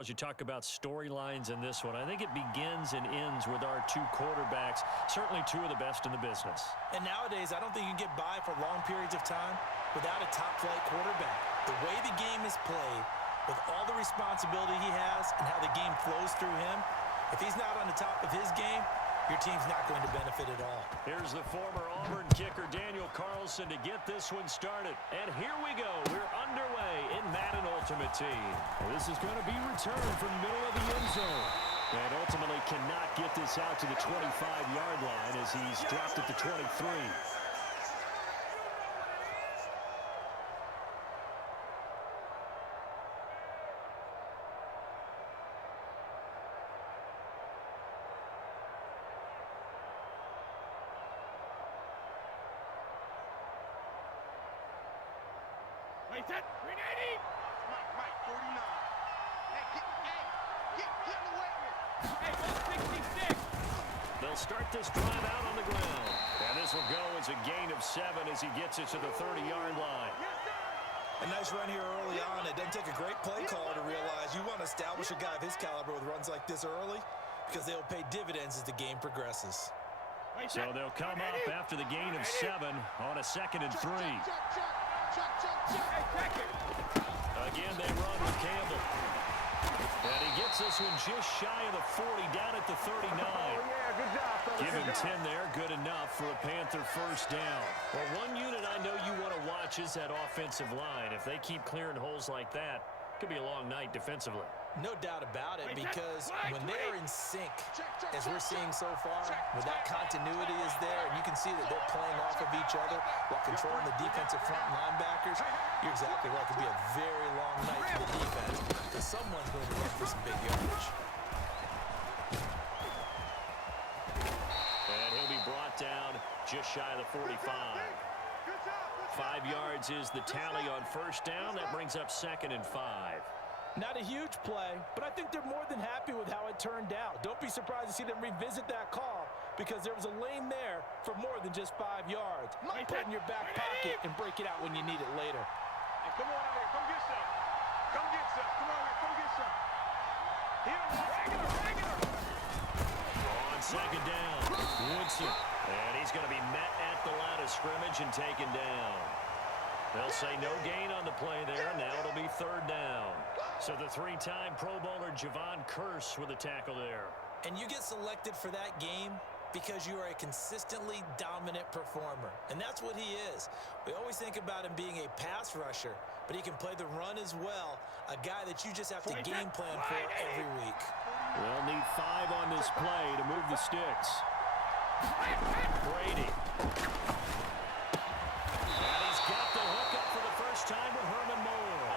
As you talk about storylines in this one, I think it begins and ends with our two quarterbacks, certainly two of the best in the business. And nowadays, I don't think you can get by for long periods of time without a top-flight quarterback. The way the game is played, with all the responsibility he has and how the game flows through him, if he's not on the top of his game, your team's not going to benefit at all. Here's the former Auburn kicker, Daniel Carlson, to get this one started. And here we go. We're underway in Madden Ultimate Team. Well, this is going to be returned from the middle of the end zone. And ultimately cannot get this out to the 25-yard line as he's dropped at the 23. Wait, that 390. Mike, 49. Hey, get in the way of it. Hey, 166. They'll start this drive out on the ground. And this will go as a gain of 7 as he gets it to the 30-yard line. A nice run here early on. It doesn't take a great play caller to realize you want to establish a guy of his caliber with runs like this early because they'll pay dividends as the game progresses. So they'll come up after the gain of 7 on a 2nd and 3. Again, they run with Campbell. And he gets this one just shy of the 40, down at the 39. Give him 10 there, good enough for a Panther first down. Well, one unit I know you want to watch is that offensive line. If they keep clearing holes like that, it could be a long night defensively. No doubt about it, because when they're in sync, as we're seeing so far, when that continuity is there, and you can see that they're playing off of each other while controlling the defensive front linebackers, you're exactly right. It could be a very long night for the defense, because someone's going to run for some big yardage. And he'll be brought down just shy of the 45. 5 yards is the tally on first down. That brings up 2nd and 5. Not a huge play, but I think they're more than happy with how it turned out. Don't be surprised to see them revisit that call because there was a lane there for more than just 5 yards. Put it in your back pocket and break it out when you need it later. Hey, come on out here. Come get some. Come get some. Come on here. Come get some. Here, regular. On 2nd down, Woodson. And he's going to be met at the line of scrimmage and taken down. They'll say no gain on the play there. Now it'll be 3rd down. So the 3-time Pro Bowler Javon Curse with a tackle there. And you get selected for that game because you are a consistently dominant performer. And that's what he is. We always think about him being a pass rusher, but he can play the run as well. A guy that you just have to game plan for every week. They'll need 5 on this play to move the sticks. Brady. And he's got the hook up for the first time with Herman Moore.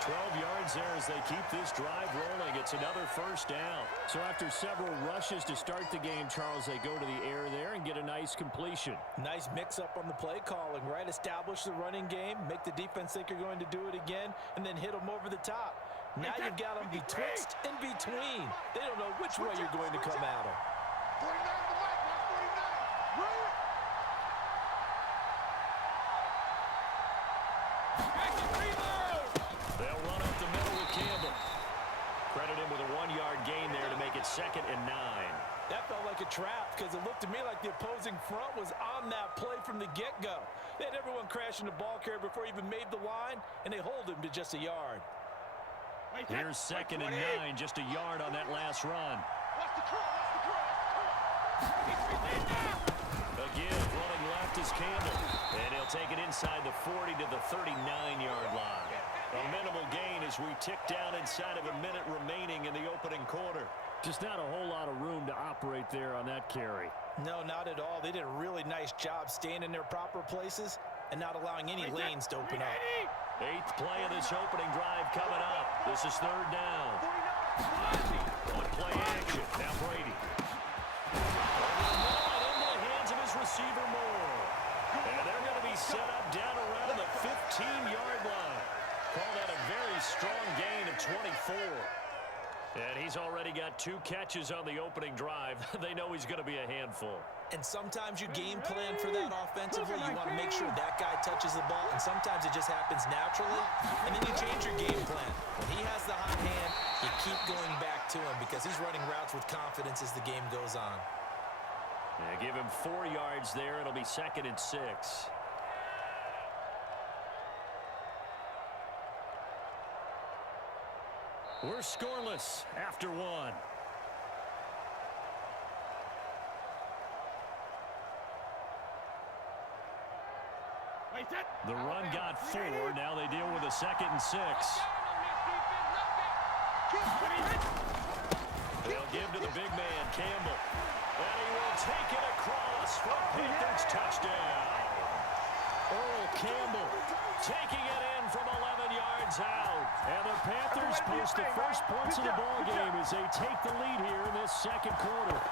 12 yards there as they keep this drive rolling. It's another first down. So after several rushes to start the game, Charles, they go to the air there and get a nice completion. Nice mix-up on the play calling, right? Establish the running game, make the defense think you're going to do it again, and then hit them over the top. Now you've got them betwixt and between. They don't know which way you're going to come at them. 49 to Mike. 49. Roll it. They'll run up the middle with Campbell. Credit him with a 1-yard gain there to make it 2nd and 9. That felt like a trap because it looked to me like the opposing front was on that play from the get-go. They had everyone crashing the ball carrier before he even made the line, and they hold him to just a yard. Here's 2nd and 9, just a yard on that last run. Watch the curl. Again, running left is Campbell. And he'll take it inside the 40 to the 39-yard line. A minimal gain as we tick down inside of a minute remaining in the opening quarter. Just not a whole lot of room to operate there on that carry. No, not at all. They did a really nice job staying in their proper places and not allowing any lanes to open up. 8th play of this opening drive coming up. This is 3rd down. One play action. Now Brady. Into the hands of his receiver Moore. And they're going to be set up down around the 15-yard line. Call that a very strong gain of 24. And he's already got 2 catches on the opening drive. They know he's going to be a handful. And sometimes you game plan for that offensively. You want to make sure that guy touches the ball, and sometimes it just happens naturally. And then you change your game plan. When he has the hot hand, You keep going back to him because he's running routes with confidence as the game goes on. Yeah, give him 4 yards there. It'll be 2nd and 6. We're scoreless after 1. The run got 4. Now they deal with a 2nd and 6. They'll give to the big man, Campbell. And he will take it across for Panthers touchdown. Earl Campbell taking it in from 11 yards out. And the Panthers post the first points of the ball game as they take the lead here in this 2nd quarter.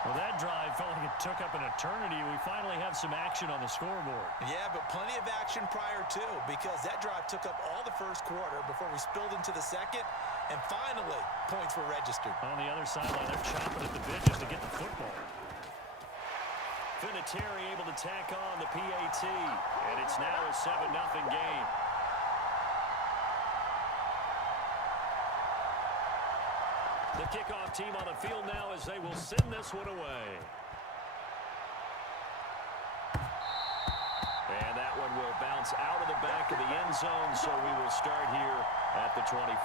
Well, that drive felt like it took up an eternity. We finally have some action on the scoreboard. Yeah, but plenty of action prior to, because that drive took up all the first quarter before we spilled into the 2nd, and finally, points were registered. On the other sideline, they're chopping at the bit just to get the football. Vinatieri able to tack on the PAT, and it's now a 7-0 game. The kickoff team on the field now as they will send this one away. And that one will bounce out of the back of the end zone, so we will start here at the 25.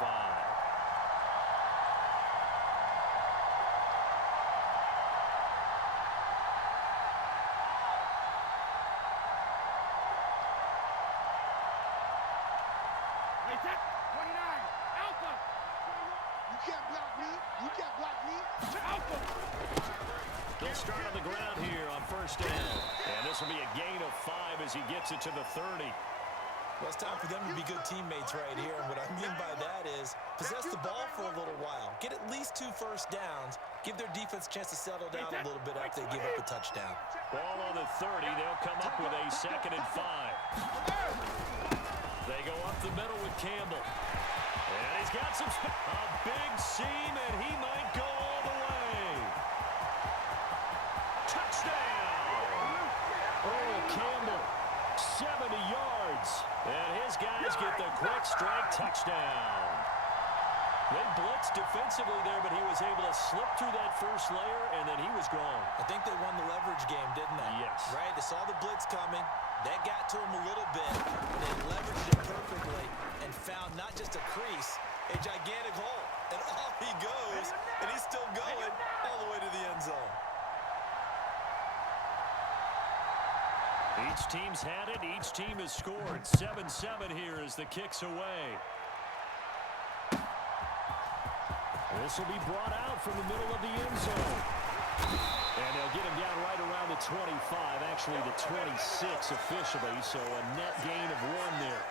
They'll start on the ground here on 1st down. And this will be a gain of 5 as he gets it to the 30. Well, it's time for them to be good teammates right here. And what I mean by that is possess the ball for a little while. Get at least 2 first downs. Give their defense a chance to settle down a little bit after they give up a touchdown. Ball on the 30. They'll come up with a 2nd and 5. They go up the middle with Campbell. And he's got some a big seam, and he might go all the way. Touchdown! Earl Campbell, 70 yards. And his guys get the quick strike touchdown. They blitzed defensively there, but he was able to slip through that first layer, and then he was gone. I think they won the leverage game, didn't they? Yes. Right? They saw the blitz coming. That got to him a little bit. They leveraged it perfectly and found not just a crease, a gigantic hole. And off he goes, and he's still going all the way to the end zone. Each team's had it. Each team has scored. 7-7 here as the kick's away. This will be brought out from the middle of the end zone. And they'll get him down right around the 25, actually the 26 officially, so a net gain of 1 there.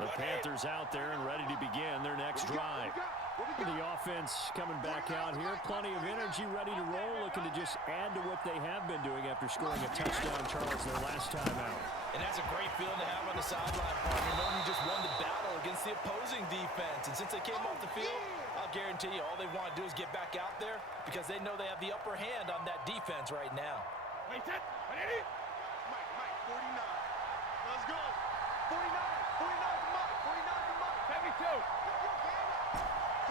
The Panthers out there and ready to begin their next drive. The offense coming back out here. Plenty of energy, ready to roll, looking to just add to what they have been doing after scoring a touchdown, Charles, their last time out. And that's a great feeling to have on the sideline, partner, knowing you just won the battle against the opposing defense. And since they came off the field, I'll guarantee you all they want to do is get back out there because they know they have the upper hand on that defense right now. Mike, 49. Let's go. 49. 49 to Mike. 49 to Mike. 72.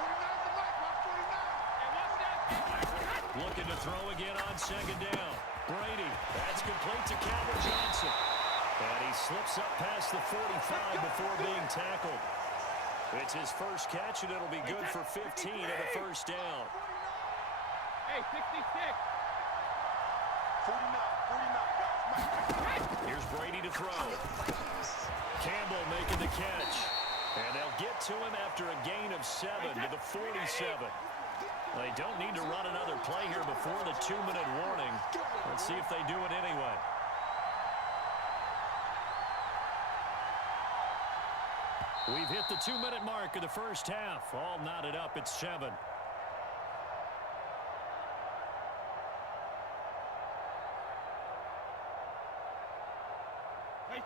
49 to Mike. Watch 49. Looking to throw again on 2nd down. Brady. That's complete to Calvin Johnson. And he slips up past the 45 before being tackled. It's his first catch, and it'll be good for 15 at a 1st down. Hey, 66. 49. 49. Here's Brady to throw. Campbell making the catch. And they'll get to him after a gain of 7 to the 47. They don't need to run another play here before the 2-minute warning. Let's see if they do it anyway. We've hit the 2-minute mark of the first half. All knotted up at 7.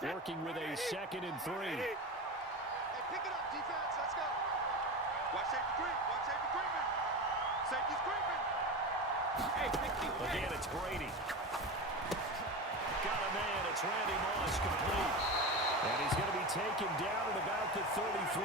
Working with a 2nd and 3. Hey, pick it up, defense. Let's go. Watch safety creep. Watch safety creeping. Safety's creeping. Again, it's Brady. Got a man. It's Randy Moss complete. And he's going to be taken down at about the 33.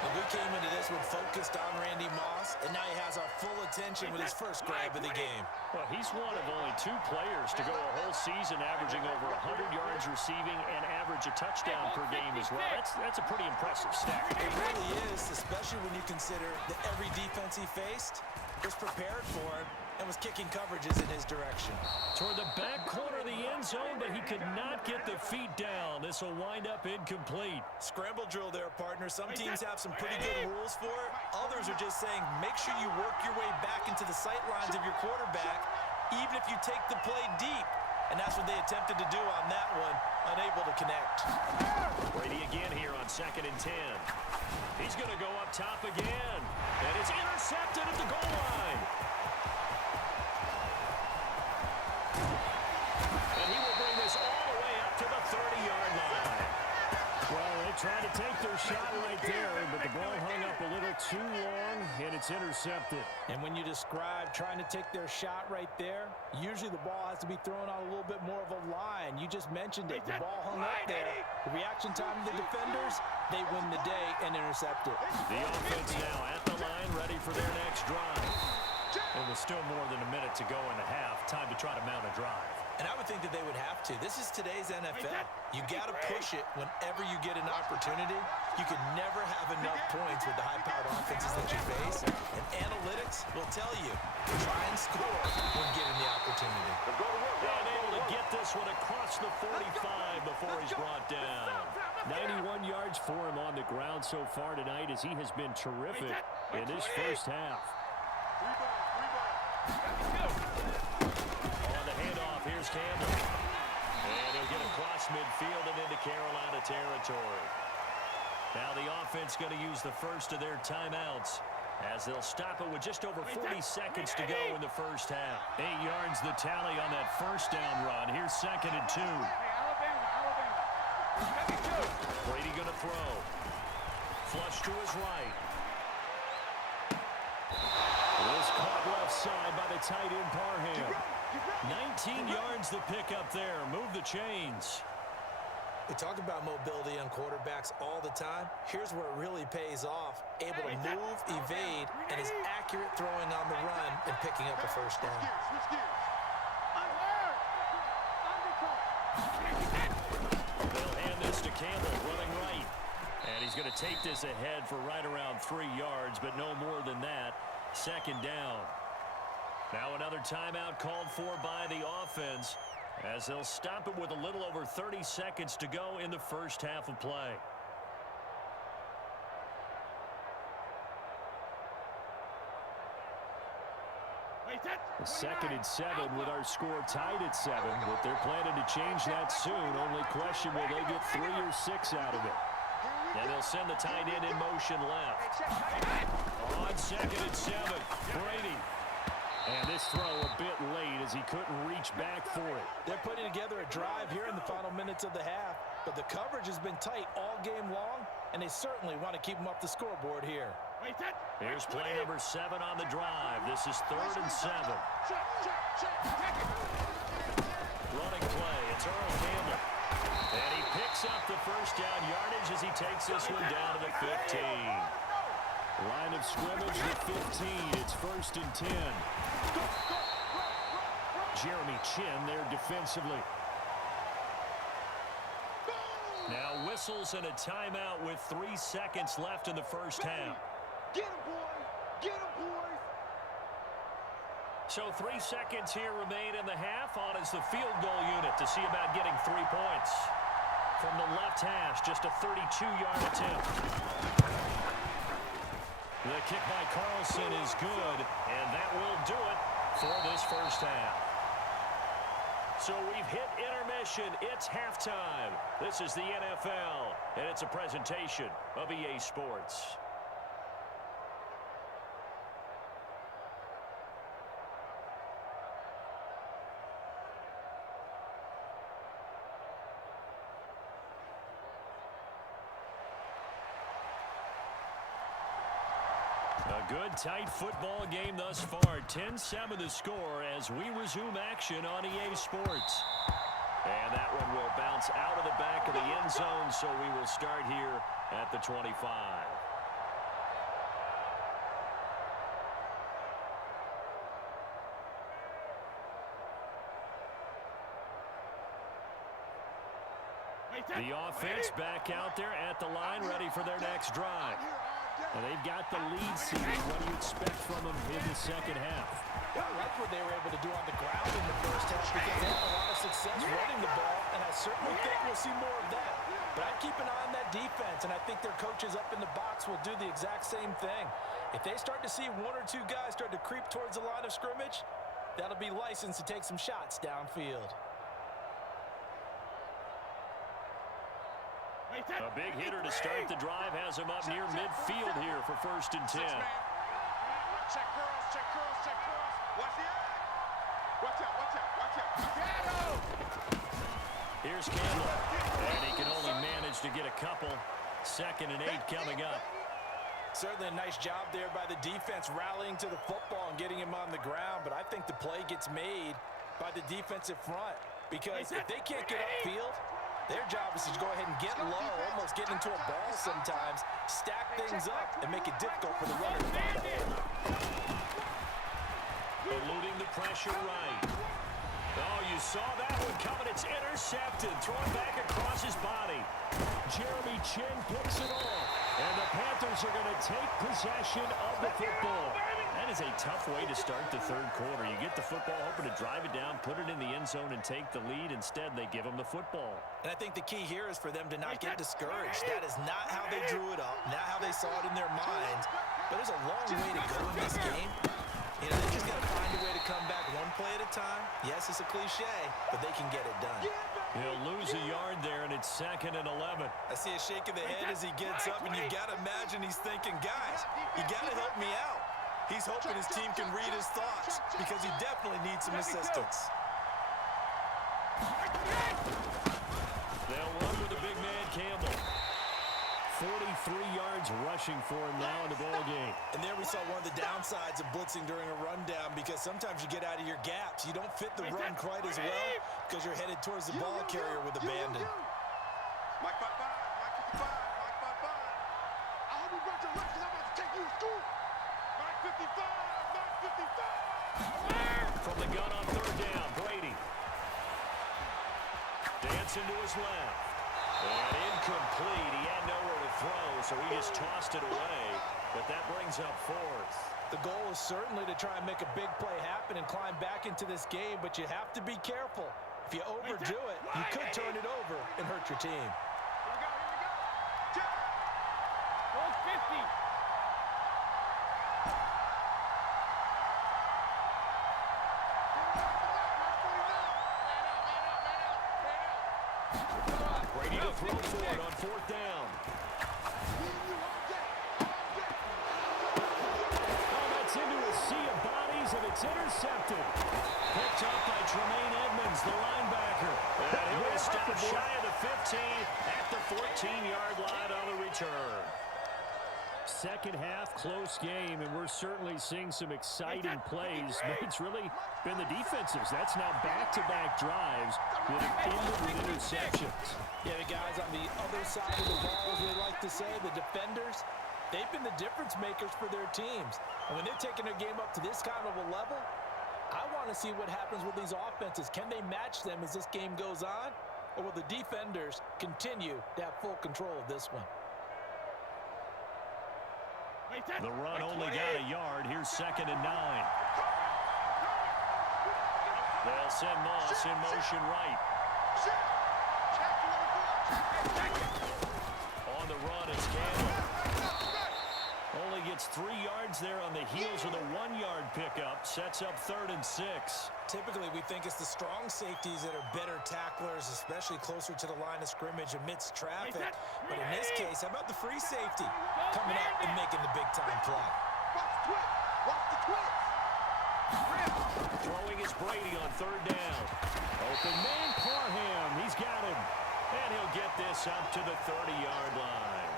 And we came into this one focused on Randy Moss, and now he has our full attention with his first grab of the game. Well, he's one of only 2 players to go a whole season averaging over 100 yards receiving and average a touchdown per game as well. That's a pretty impressive stat. It really is, especially when you consider that every defense he faced was prepared for him and was kicking coverages in his direction. Toward the back corner of the end zone, but he could not get the feet down. This will wind up incomplete. Scramble drill there, partner. Some teams have some pretty good rules for it. Others are just saying, make sure you work your way back into the sight lines of your quarterback, even if you take the play deep. And that's what they attempted to do on that one, unable to connect. Brady again here on 2nd and 10. He's going to go up top again. And it's intercepted at the goal line. And he will bring this all the way up to the 30-yard line. Well, they tried to take their shot right there, but the ball hung up a little too long, and it's intercepted. And when you describe trying to take their shot right there, usually the ball has to be thrown on a little bit more of a line. You just mentioned it. The ball hung up there. The reaction time of the defenders, they win the day and intercept it. The offense now at the line, ready for their next drive. And with still more than a minute to go in the half, time to try to mount a drive. And I would think that they would have to. This is today's NFL. You got to push it whenever you get an opportunity. You can never have enough points with the high-powered offenses that you face. And analytics will tell you, try and score when given the opportunity. And able to get this one across the 45 before he's brought down. 91 yards for him on the ground so far tonight as he has been terrific in this first half. On the handoff, here's Campbell. And he'll get across midfield and into Carolina territory. Now the offense going to use the first of their timeouts as they'll stop it with just over 40 seconds to go in the first half. 8 yards the tally on that first down run. Here's 2nd and 2. Brady going to throw. Flush to his right. This caught left side by the tight end Parham. 19 yards the pick up there. Move the chains. We talk about mobility on quarterbacks all the time. Here's where it really pays off. Able to move, evade, and is accurate throwing on the run and picking up a first down. They'll hand this to Campbell, running right. And he's going to take this ahead for right around 3 yards, but no more than that. 2nd down. Now another timeout called for by the offense as they'll stop it with a little over 30 seconds to go in the first half of play. A 2nd and 7 with our score tied at 7, but they're planning to change that soon. Only question, will they get 3 or 6 out of it? And they'll send the tight end in motion left. On 2nd and 7, Brady. And this throw a bit late as he couldn't reach back for it. They're putting together a drive here in the final minutes of the half, but the coverage has been tight all game long, and they certainly want to keep them up the scoreboard here. Here's play number 7 on the drive. This is 3rd and 7. Running play, it's Earl Campbell. And he picks up the first down yardage as he takes this one down to the 15. Line of scrimmage, the 15. It's 1st and 10. Jeremy Chin there defensively. Now whistles and a timeout with 3 seconds left in the first half. Get him, boy! Get him, boys! So 3 seconds here remain in the half. On is the field goal unit to see about getting 3 points. From the left hash, just a 32-yard attempt. The kick by Carlson is good, and that will do it for this first half. So we've hit intermission. It's halftime. This is the NFL, and it's a presentation of EA Sports. A Good, tight football game thus far. 10-7 the score as we resume action on EA Sports. And that one will bounce out of the back of the end zone, so we will start here at the 25. The offense back out there at the line, ready for their next drive. And they've got the lead seated. What do you expect from them in the second half? Well, I like what they were able to do on the ground in the first half because they had a lot of success running the ball, and I certainly think we'll see more of that. But I keep an eye on that defense, and I think their coaches up in the box will do the exact same thing. If they start to see one or two guys start to creep towards the line of scrimmage, that'll be licensed to take some shots downfield. A big hitter to start the drive has him up near midfield here for 1st and 10. Check cross, check cross, check cross. Watch the eye. Watch out, watch out, watch out. Here's Campbell. And he can only manage to get a couple. 2nd and 8 coming up. Certainly a nice job there by the defense rallying to the football and getting him on the ground, but I think the play gets made by the defensive front because if they can't get upfield, their job is to go ahead and get low, almost get into a ball sometimes, stack things up, and make it difficult for the runner to find a hole. Eluding the pressure right. Oh, you saw that one coming. It's intercepted. Thrown back across his body. Jeremy Chinn picks it off. And the Panthers are going to take possession of the football. That is a tough way to start the 3rd quarter. You get the football, hoping to drive it down, put it in the end zone, and take the lead. Instead, they give them the football. And I think the key here is for them to not get discouraged. That is not how they drew it up, not how they saw it in their minds. But there's a long way to go in this game. You know, they just got to find a way to come back one play at a time. Yes, it's a cliche, but they can get it done. He'll lose a yard there, and it's 2nd and 11. I see a shake of the head as he gets up, and you got to imagine he's thinking, guys, you got to help me out. He's hoping his team can read his thoughts because he definitely needs some assistance. They'll run with the big man, Campbell. 43 yards rushing for him now in the ball game. And there we saw one of the downsides of blitzing during a rundown because sometimes you get out of your gaps. You don't fit the run quite as well because you're headed towards the ball carrier with abandon. Mike 5-5, Mike 55, Mike 5-5. I hope you brought your reps because I'm about to take you to school. Mike 55, Mike 55. From the gun on 3rd down, Brady. Dancing to his left. And incomplete. He had nowhere to throw, so he just tossed it away. But that brings up 4th. The goal is certainly to try and make a big play happen and climb back into this game, but you have to be careful. If you overdo it, you could turn it over and hurt your team. Here we go, here we go. Check. Goal 50. Brady to throw for it on 4th down. Oh, that's into a sea of bodies, and it's intercepted. Picked up by Tremaine Edmonds, the linebacker. And he will stop shy of the 15 at the 14-yard line on the return. Second half, close game, and we're certainly seeing some exciting plays, but it's really been the defensives. That's now back-to-back drives with interceptions. Yeah, the guys on the other side of the ball, as they like to say, the defenders, they've been the difference makers for their teams. And when they're taking their game up to this kind of a level, I want to see what happens with these offenses. Can they match them as this game goes on? Or will the defenders continue to have full control of this one? The run only got a yard. Here's 2nd and 9. They'll send Moss in motion right. On the run, it's Campbell. Only gets 3 yards there on the heels of the 1-yard pickup. Sets up 3rd and 6. Typically, we think it's the strong safeties that are better tacklers, especially closer to the line of scrimmage amidst traffic. But in this case, how about the free safety coming up and making the big-time play? Watch the twist. Watch the twist. Throwing is Brady on 3rd down. Open man, Parham. He's got him. And he'll get this up to the 30-yard line.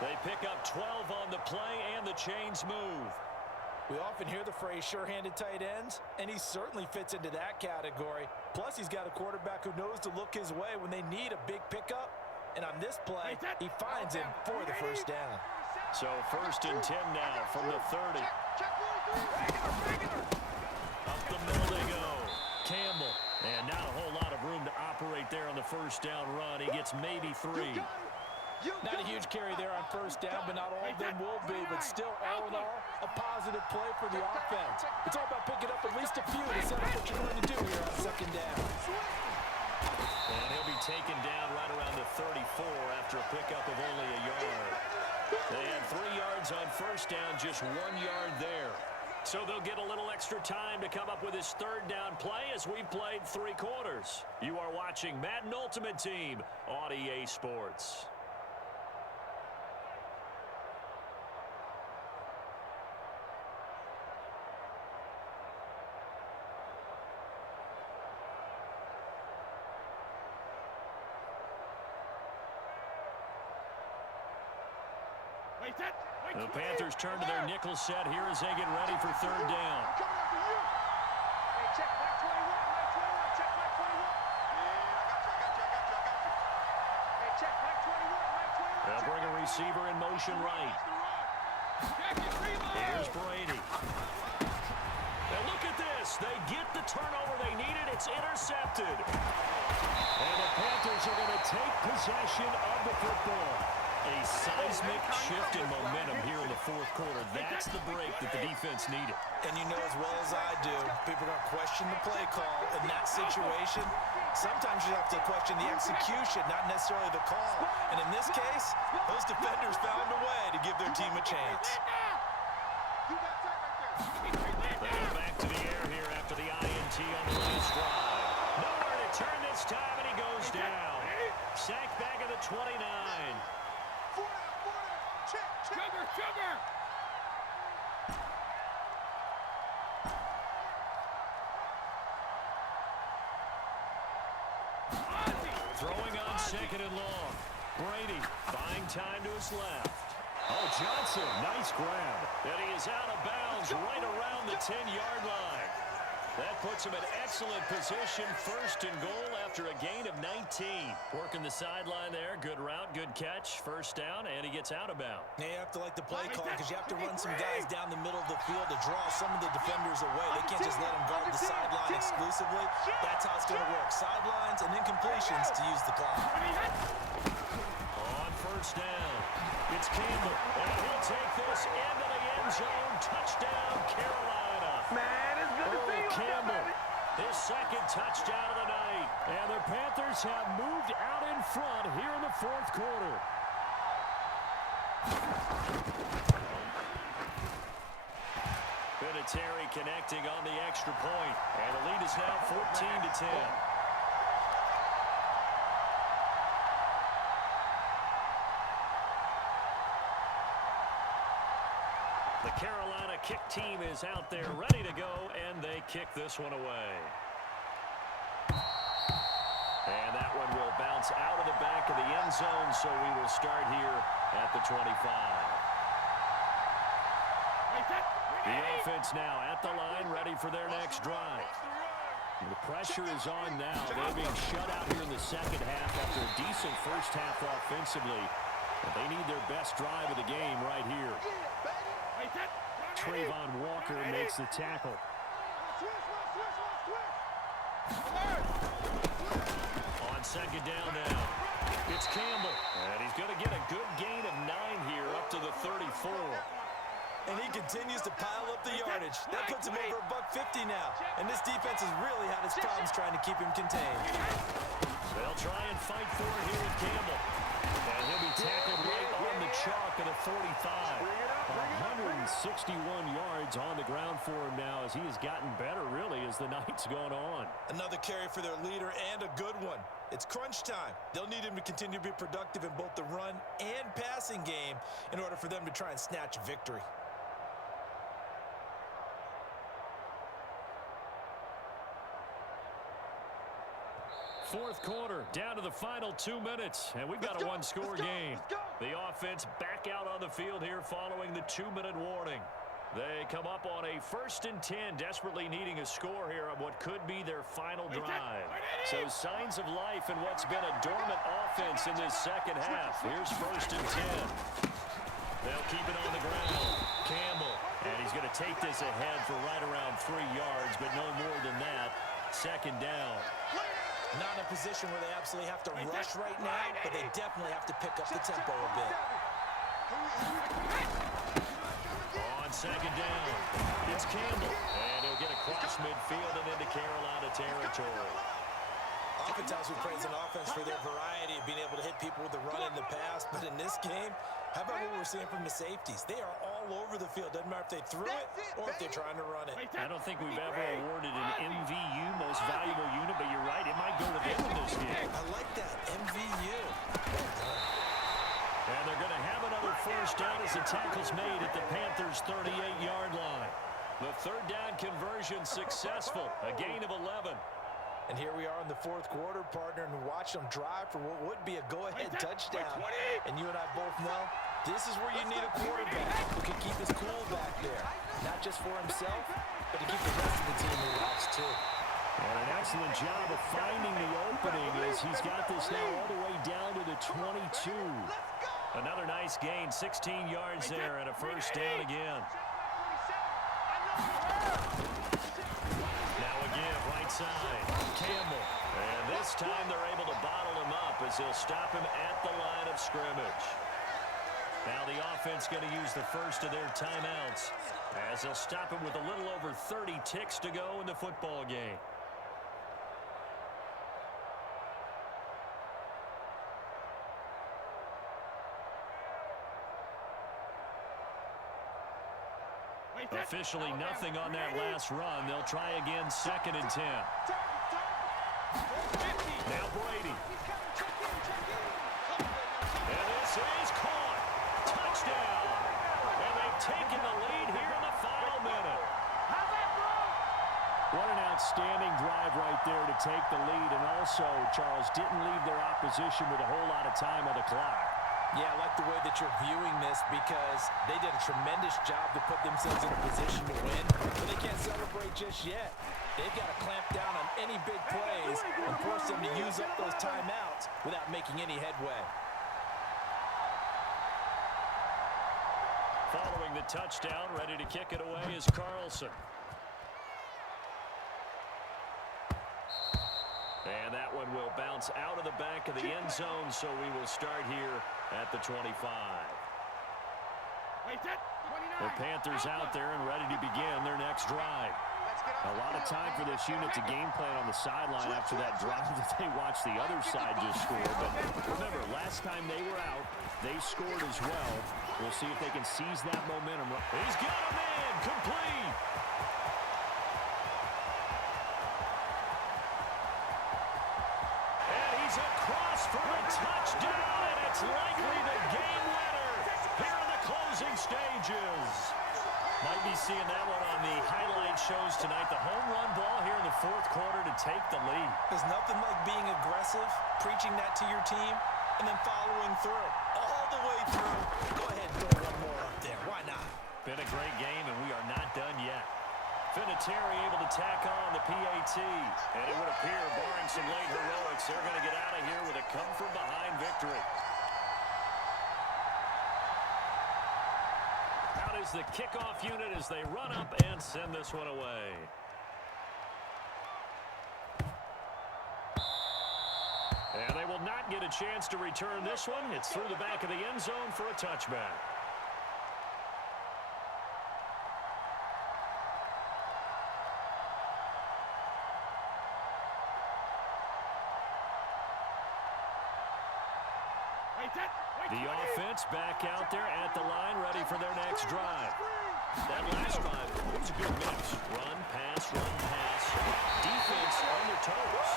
They pick up 12 on the play, and the chains move. We often hear the phrase sure-handed tight ends, and he certainly fits into that category. Plus, he's got a quarterback who knows to look his way when they need a big pickup. And on this play, he finds him for the first down. So 1st and 10 now from the 30. Up the middle they go. Campbell. And not a whole lot of room to operate there on the first down run. He gets maybe 3. Not a huge carry there on first down, but not all of them will be. But still, all in all, a positive play for the offense. It's all about picking up at least a few to set up what you're going to do here on 2nd down. And he'll be taken down right around the 34 after a pickup of only a yard. They had 3 yards on first down, just 1 yard there. So they'll get a little extra time to come up with his 3rd down play as we've played 3 quarters. You are watching Madden Ultimate Team on EA Sports. The Panthers turn to their nickel set here as they get ready for 3rd down. They'll bring a receiver in motion right. Here's Brady. Now look at this. They get the turnover they needed. It's intercepted. And the Panthers are going to take possession of the football. A seismic shift in momentum here in the 4th quarter. That's the break that the defense needed. And you know as well as I do, people are going to question the play call in that situation. Sometimes you have to question the execution, not necessarily the call. And in this case, those defenders found a way to give their team a chance. They go back to the air here after the INT on the last drive. Nowhere to turn this time, and he goes down. Sacked back at the 29. Sugar! Throwing on 2nd and long. Brady buying time to his left. Oh, Johnson, nice grab. And he is out of bounds right around the 10-yard line. That puts him in excellent position, 1st and goal after a gain of 19. Working the sideline there. Good route, good catch. 1st down, and he gets out of bounds. Yeah, you have to like the play call because you have to run some guys down the middle of the field to draw some of the defenders away. They can't just let them guard the sideline exclusively. That's how it's going to work. Sidelines and then completions to use the clock. On 1st down, it's Campbell. And he'll take this into the end zone. Touchdown, Carolina. Man, it's good to see you. Campbell, his 2nd touchdown of the night. And the Panthers have moved out in front here in the 4th quarter. Vinatieri connecting on the extra point. And the lead is now 14-10. The Carolina kick team is out there ready to go, and they kick this one away. And that one will bounce out of the back of the end zone, so we will start here at the 25. The offense now at the line, ready for their next drive. The pressure is on now. They're being shut out here in the 2nd half after a decent 1st half offensively. And they need their best drive of the game right here. Trayvon Walker makes the tackle. On 2nd down now, it's Campbell. And he's going to get a good gain of 9 here up to the 34. And he continues to pile up the yardage. That puts him over $150 now. And this defense has really had its problems trying to keep him contained. They'll try and fight for it here with Campbell. And he'll be tackled right on the chalk at a 45. 161 yards on the ground for him now as he has gotten better, really, as the night's gone on. Another carry for their leader and a good one. It's crunch time. They'll need him to continue to be productive in both the run and passing game in order for them to try and snatch a victory. Fourth quarter, down to the final 2 minutes, and we've got a one-score game. The offense back out on the field here following the 2-minute warning. They come up on a 1st and 10, desperately needing a score here on what could be their final drive. So signs of life in what's been a dormant offense in this second half. Here's 1st and 10. They'll keep it on the ground. Campbell, and he's going to take this ahead for right around 3 yards, but no more than that. 2nd down. Not in a position where they absolutely have to rush right now, but they definitely have to pick up the tempo a bit. On 2nd down, it's Campbell, and he'll get across midfield and into Carolina territory. Oftentimes we praise an offense for their variety of being able to hit people with the run in the pass, but in this game, how about what we're seeing from the safeties? They are all over the field. Doesn't matter if they threw it or if they're trying to run it. I don't think we've ever awarded an MVU, most valuable unit, but you're right, it might go to them in this game. I like that, MVU. And they're going to have another 1st down as the tackle's made at the Panthers' 38-yard line. The 3rd down conversion successful, a gain of 11. And here we are in the 4th quarter, partner, and watch them drive for what would be a go-ahead touchdown. And you and I both know this is where you need a quarterback who can keep his cool back there. Not just for himself, but to keep the rest of the team relaxed too. And an excellent job of finding the opening as he's got this now all the way down to the 22. Another nice gain, 16 yards there, and a 1st down again. Now again, right side, Campbell. And this time they're able to bottle him up as he'll stop him at the line of scrimmage. Now the offense going to use the first of their timeouts as they'll stop him with a little over 30 ticks to go in the football game. Officially nothing on that last run. They'll try again, 2nd and 10. Now Brady. And this is caught. Touchdown. And they've taken the lead here in the final minute. What an outstanding drive right there to take the lead. And also, Charles, didn't leave their opposition with a whole lot of time on the clock. Yeah, I like the way that you're viewing this because they did a tremendous job to put themselves in a position to win, but they can't celebrate just yet. They've got to clamp down on any big plays and force them to use up those timeouts without making any headway. Following the touchdown, ready to kick it away is Carlson. And that one will bounce out of the back of the end zone, so we will start here at the 25. The Panthers out there and ready to begin their next drive. A lot of time for this unit to game plan on the sideline after that drive that they watched the other side just score. But remember, last time they were out, they scored as well. We'll see if they can seize that momentum. He's got a man, complete. And he's across for a touchdown, and it's likely the game winner here in the closing stages. Might be seeing that one on the highlight shows tonight. The home run ball here in the 4th quarter to take the lead. There's nothing like being aggressive, preaching that to your team, and then following through. All the way through. Go ahead and throw one more up there. Why not? Been a great game, and we are not done yet. Vinatieri able to tack on the PAT. And it would appear, barring some late heroics, they're going to get out of here with a come-from-behind victory. Out is the kickoff unit as they run up and send this one away. And they will not get a chance to return this one. It's through the back of the end zone for a touchback. The offense back out there at the line, ready for their next drive. That last drive, it was a good mix. Run, pass, defense on their toes.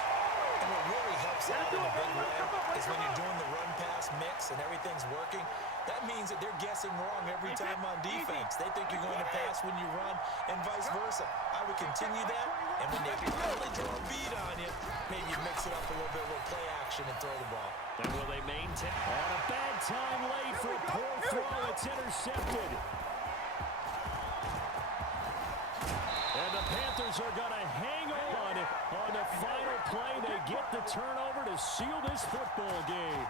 And what really helps out in a big way is when you're doing the run-pass mix and everything's working, that means that they're guessing wrong every time on defense. They think you're going to pass when you run and vice versa. I would continue that, and when they really throw a beat on you, maybe mix mix it up a little bit with play action and throw the ball. And will they maintain? And a bad time late for a poor throw. It's intercepted. And the Panthers are going to hang on the final play. They get the turnover to seal this football game.